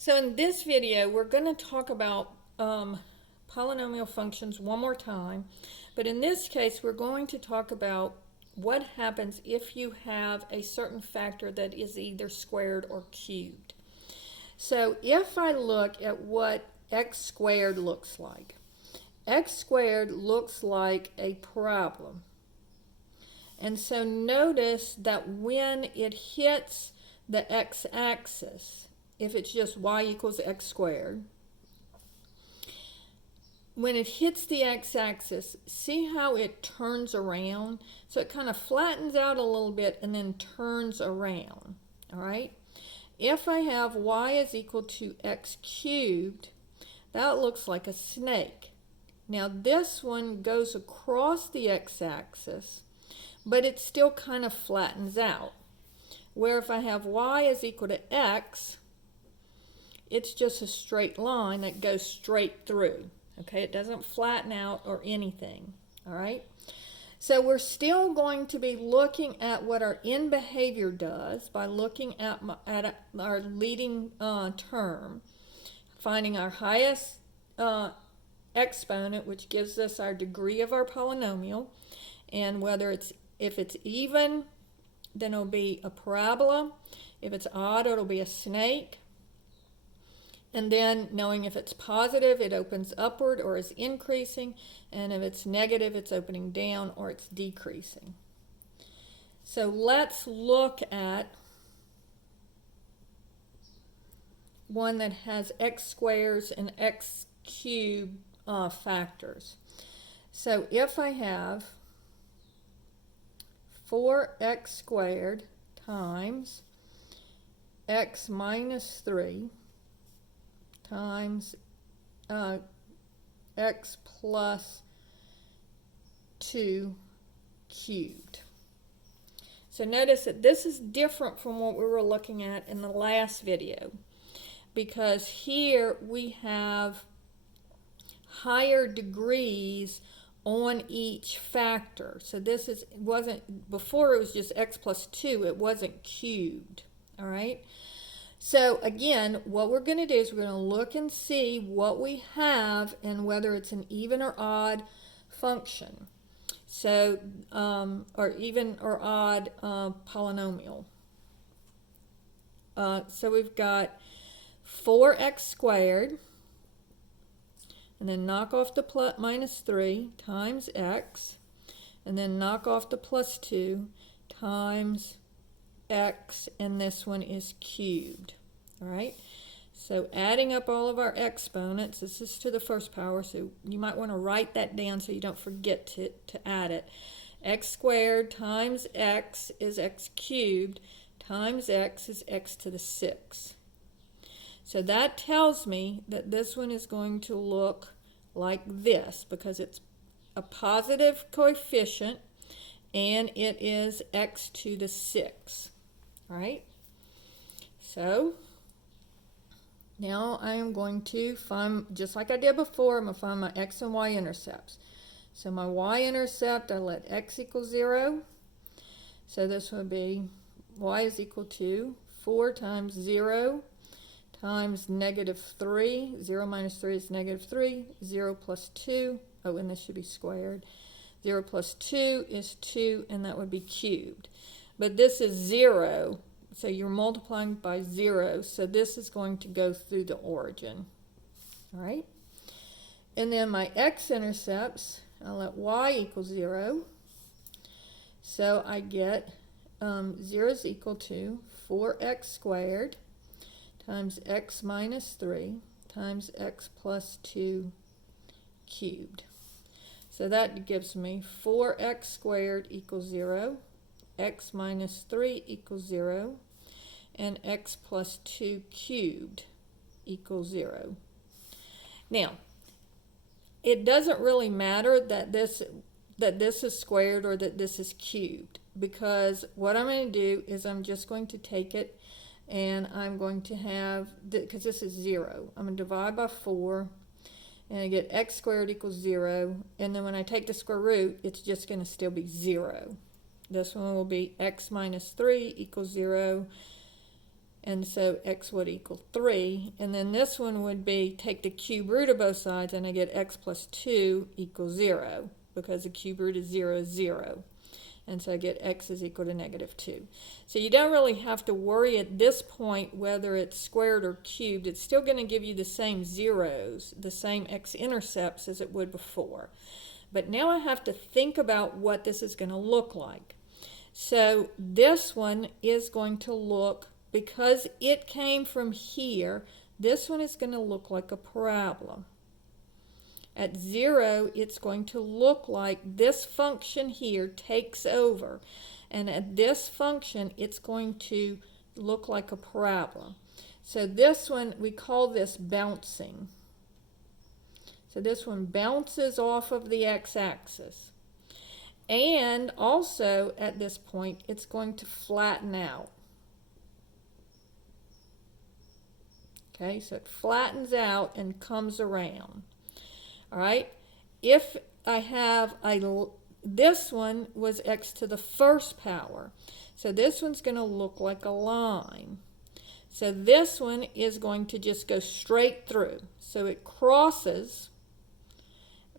So in this video, we're going to talk about polynomial functions one more time. But in this case, we're going to talk about what happens if you have a certain factor that is either squared or cubed. So if I look at what x squared looks like, x squared looks like a problem. And so notice that when it hits the x-axis, if it's just y equals x squared, when it hits the x-axis, see how it turns around? So it kind of flattens out a little bit and then turns around, all right? If I have y is equal to x cubed, that looks like a snake. Now this one goes across the x-axis, but it still kind of flattens out. Where if I have y is equal to x, it's just a straight line that goes straight through. Okay, it doesn't flatten out or anything. All right, so we're still going to be looking at what our end behavior does by looking at our leading term, finding our highest exponent, which gives us our degree of our polynomial, and if it's even, then it'll be a parabola. If it's odd, it'll be a snake. And then knowing if it's positive, it opens upward or is increasing. And if it's negative, it's opening down or it's decreasing. So let's look at one that has x squares and x cubed factors. So if I have 4x squared times x minus 3 times x plus 2 cubed. So notice that this is different from what we were looking at in the last video, because here we have higher degrees on each factor. So this wasn't, before it was just x plus 2, it wasn't cubed, all right? So again, what we're going to do is we're going to look and see what we have and whether it's an even or odd function. So, or even or odd polynomial. So we've got 4x squared, and then knock off the minus 3 times x, and then knock off the plus 2 times x, and this one is cubed. All right, so adding up all of our exponents, this is to the first power, so you might want to write that down so you don't forget to add it. X squared times x is x cubed times x is x to the 6. So that tells me that this one is going to look like this because it's a positive coefficient and it is x to the 6. All right, so now I am going to find, just like I did before, I'm going to find my x and y intercepts. So my y-intercept, I let x equal 0. So this would be y is equal to 4 times 0 times negative 3. 0 minus 3 is negative 3. 0 plus 2, oh, and this should be squared. 0 plus 2 is 2, and that would be cubed. But this is 0, so you're multiplying by 0, so this is going to go through the origin. All right? And then my x-intercepts, I'll let y equal 0. So I get 0 is equal to 4x squared times x minus 3 times x plus 2 cubed. So that gives me 4x squared equals 0, x minus 3 equals 0, and x plus 2 cubed equals 0. Now, it doesn't really matter that this is squared or that this is cubed, because what I'm going to do is I'm just going to take it and I'm going to have, because this is 0, I'm going to divide by 4, and I get x squared equals 0, and then when I take the square root, it's just going to still be 0. This one will be x minus 3 equals 0, and so x would equal 3. And then this one would be take the cube root of both sides, and I get x plus 2 equals 0, because the cube root is 0 is 0. And so I get x is equal to negative 2. So you don't really have to worry at this point whether it's squared or cubed. It's still going to give you the same zeros, the same x-intercepts as it would before. But now I have to think about what this is going to look like. So this one is going to look, because it came from here, this one is going to look like a parabola. At 0, it's going to look like this function here takes over. And at this function, it's going to look like a parabola. So this one, we call this bouncing. So this one bounces off of the x-axis. And also, at this point, it's going to flatten out. Okay, so it flattens out and comes around. All right, if I have this one was x to the first power. So this one's going to look like a line. So this one is going to just go straight through. So it crosses,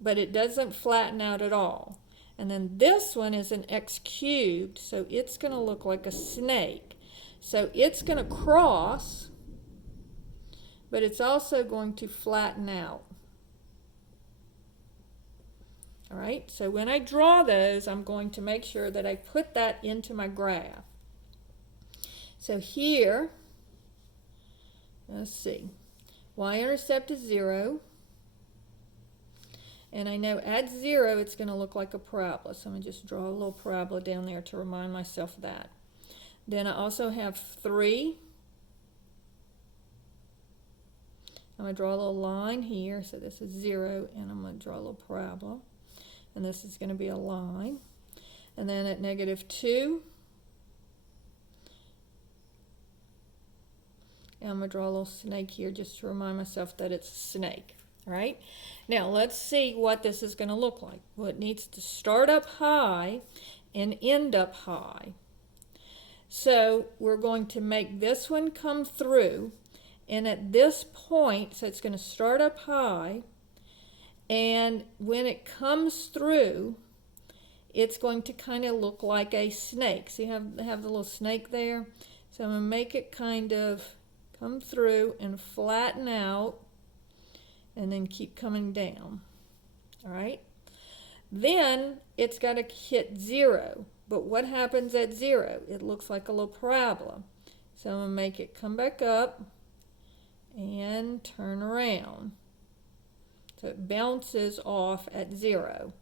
but it doesn't flatten out at all. And then this one is an x cubed, so it's going to look like a snake. So it's going to cross, but it's also going to flatten out. All right, so when I draw those, I'm going to make sure that I put that into my graph. So here, let's see, y-intercept is 0. And I know at 0, it's going to look like a parabola. So I'm going to just draw a little parabola down there to remind myself of that. Then I also have 3. I'm going to draw a little line here. So this is 0, and I'm going to draw a little parabola. And this is going to be a line. And then at negative 2, and I'm going to draw a little snake here just to remind myself that it's a snake. All right, now let's see what this is going to look like. Well, it needs to start up high and end up high. So we're going to make this one come through, and at this point, so it's going to start up high, and when it comes through, it's going to kind of look like a snake. So you have the little snake there. So I'm going to make it kind of come through and flatten out, and then keep coming down. All right, then it's got to hit 0. But what happens at 0? It looks like a little parabola. So I'm going to make it come back up and turn around. So it bounces off at 0.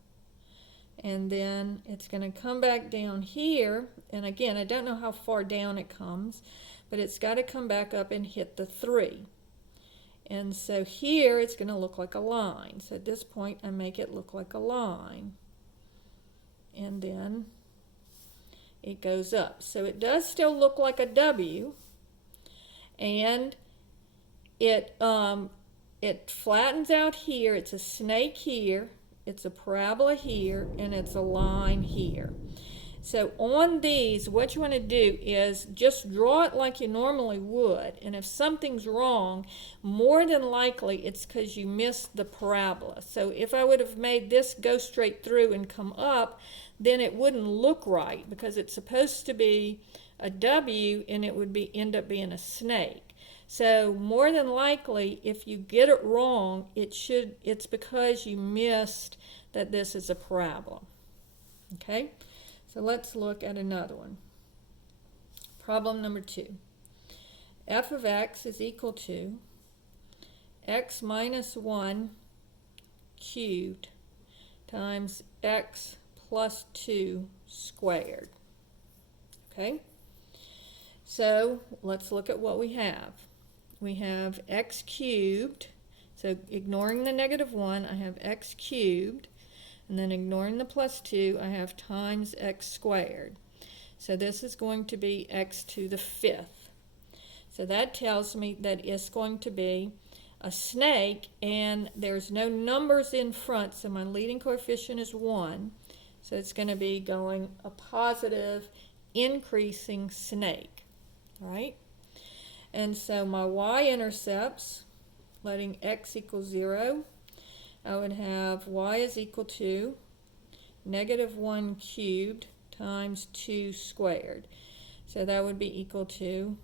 And then it's going to come back down here. And again, I don't know how far down it comes, but it's got to come back up and hit the 3. And so here it's going to look like a line. So at this point I make it look like a line. And then it goes up. So it does still look like a W. And it flattens out here. It's a snake here. It's a parabola here. And it's a line here. So on these, what you want to do is just draw it like you normally would. And if something's wrong, more than likely it's because you missed the parabola. So if I would have made this go straight through and come up, then it wouldn't look right, because it's supposed to be a W and it would end up being a snake. So more than likely, if you get it wrong, it's because you missed that this is a parabola. Okay? So let's look at another one. Problem number 2. F of x is equal to x minus 1 cubed times x plus 2 squared. Okay? So let's look at what we have. We have x cubed. So ignoring the negative 1, I have x cubed. And then ignoring the plus 2, I have times x squared. So this is going to be x to the 5th. So that tells me that it's going to be a snake, and there's no numbers in front, so my leading coefficient is 1. So it's going to be going a positive increasing snake. All right? And so my y-intercepts, letting x equal 0, I would have y is equal to negative 1 cubed times 2 squared. So that would be equal to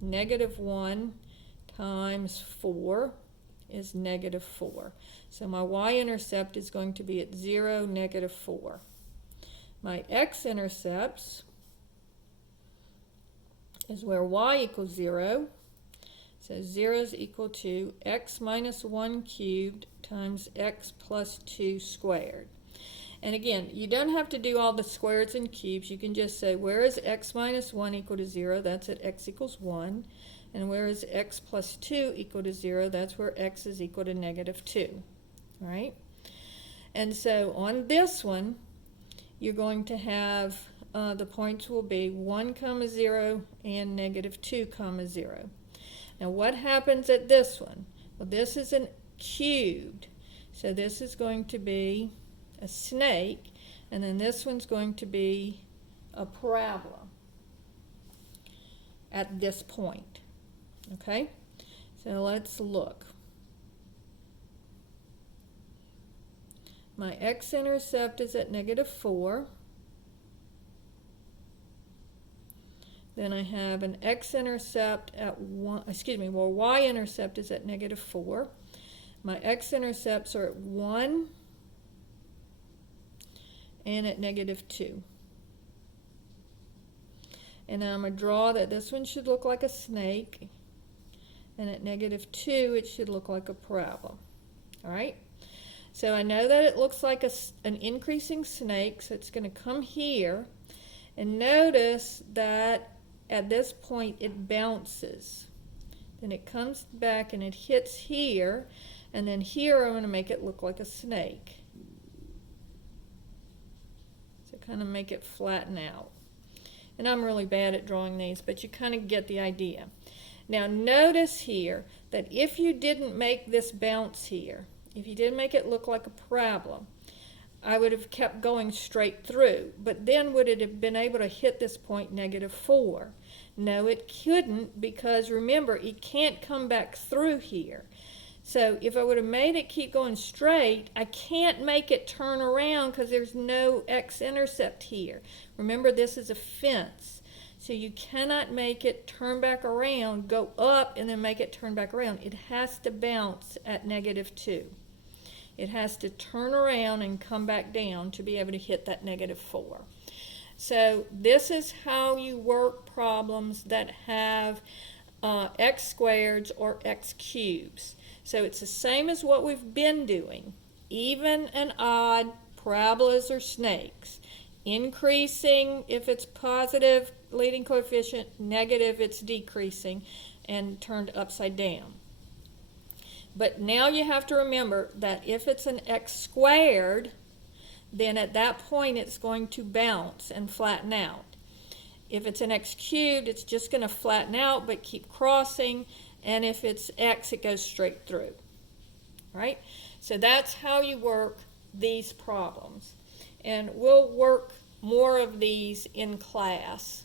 negative 1 times 4 is negative 4. So my y-intercept is going to be at 0, negative 4. My x-intercepts is where y equals 0. So 0 is equal to x minus 1 cubed times x plus 2 squared. And again, you don't have to do all the squares and cubes. You can just say, where is x minus 1 equal to 0? That's at x equals 1. And where is x plus 2 equal to 0? That's where x is equal to negative 2. All right? And so on this one, you're going to have the points will be 1 comma 0 and negative 2 comma 0. Now what happens at this one? Well, this is an cubed. So this is going to be a snake, and then this one's going to be a parabola at this point. Okay? So let's look. My x-intercept is at negative 4. Then I have an x-intercept at 1, y-intercept is at negative 4. My x-intercepts are at 1 and at negative 2. And now I'm going to draw that this one should look like a snake, and at negative 2 it should look like a parabola. All right? So I know that it looks like an increasing snake, so it's going to come here. And notice that at this point it bounces. Then it comes back and it hits here, and then here I'm going to make it look like a snake. So kind of make it flatten out. And I'm really bad at drawing these, but you kind of get the idea. Now notice here that if you didn't make this bounce here, if you didn't make it look like a parabola, I would have kept going straight through. But then would it have been able to hit this point, negative 4? No, it couldn't, because remember, it can't come back through here. So if I would have made it keep going straight, I can't make it turn around because there's no x-intercept here. Remember, this is a fence. So you cannot make it turn back around, go up, and then make it turn back around. It has to bounce at negative 2. It has to turn around and come back down to be able to hit that negative 4. So this is how you work problems that have x squareds or x cubes. So it's the same as what we've been doing. Even and odd, parabolas or snakes. Increasing if it's positive leading coefficient, negative it's decreasing, and turned upside down. But now you have to remember that if it's an x squared, then at that point it's going to bounce and flatten out. If it's an x cubed, it's just going to flatten out but keep crossing, and if it's x, it goes straight through. Right? So that's how you work these problems. And we'll work more of these in class.